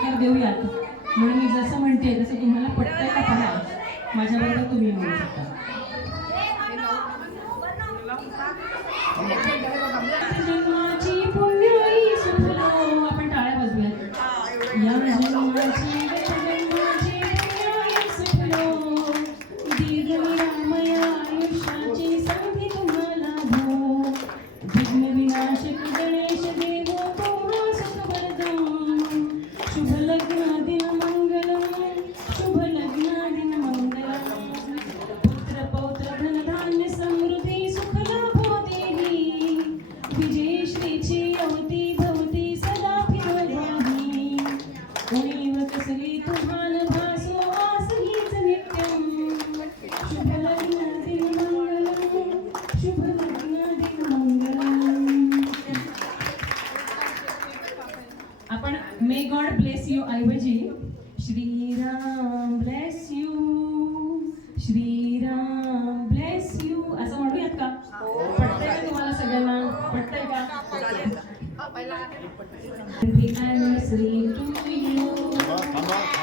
पुरस्कार देऊयात. म्हणून मी जसं म्हणते तसं तुम्हाला पटतंय का पहा. माझ्याबरोबर तुम्ही म्हणू शकता. जन्माची पुण्याई सुफलो, आपण टाळ्या वाजवूयात. या जन्माची पुण्याई सुफलो, दीर्घ निरामय आयुष्याची संधी तुम्हाला भो. विघ्न विनाशक गणेश देव तुम्हा सुखवरदान. शुभ लग्न दिन मंगलम, शुभ लग्न दिन मंगलम. पुत्र पौत्र धन धान्य समृद्धी सुख लाभो देही. विजयश्रीची अवती भवती सदा फिरवाही. उणीव कसली तुम्हाल भासो आस हीच नित्यम. शुभ लग्न दिन मंगलम, शुभ लग्न दिन मंगलम. आपण मे गॉड ब्लेस यू ऐवजी Shriram bless you, Shriram bless you असं म्हणूयात का? पटतंय का तुम्हाला सगळ्यांना? पटतंय का? Happy anniversary to you.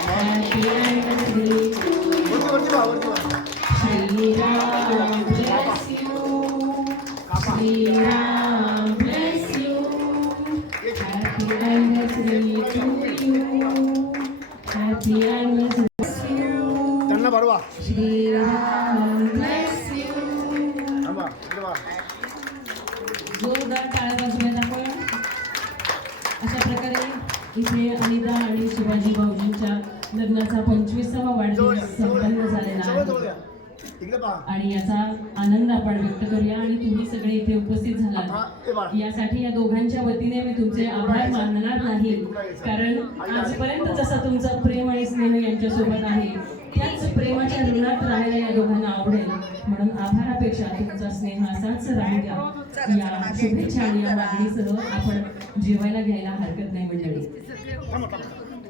Happy anniversary to you. Shriram bless you. Shriram bless you. Happy anniversary to you. Happy anniversary to you. त्यांना बरवा. Shriram bless you. थांबा, इकडे वा. जोरदार टाळ्या वाजवूयात आपण. अशा प्रकारे इथे अनिता आणि शिवाजी भाऊजींच्या लग्नाचा 25वा वाढदिवस संपन्न झालेला आहे इकडे पहा. आणि याचा आनंद आपण व्यक्त करूया. आणि तुम्ही सगळे इथे उपस्थित झालात यासाठी या दोघांच्या वतीने मी तुमचे आभार मानणार नाही, कारण आजपर्यंत जसं तुमचं प्रेम आणि स्नेह यांच्यासोबत आहे त्याच प्रेमाच्या ऋणात राहायला या दोघांना आवडेल. म्हणून आभारापेक्षा तुमचा स्नेह असाच राहू द्या. या शुभेच्छा आणि या मागणीसह आपण जेवायला घ्यायला हरकत नाही मंडळी.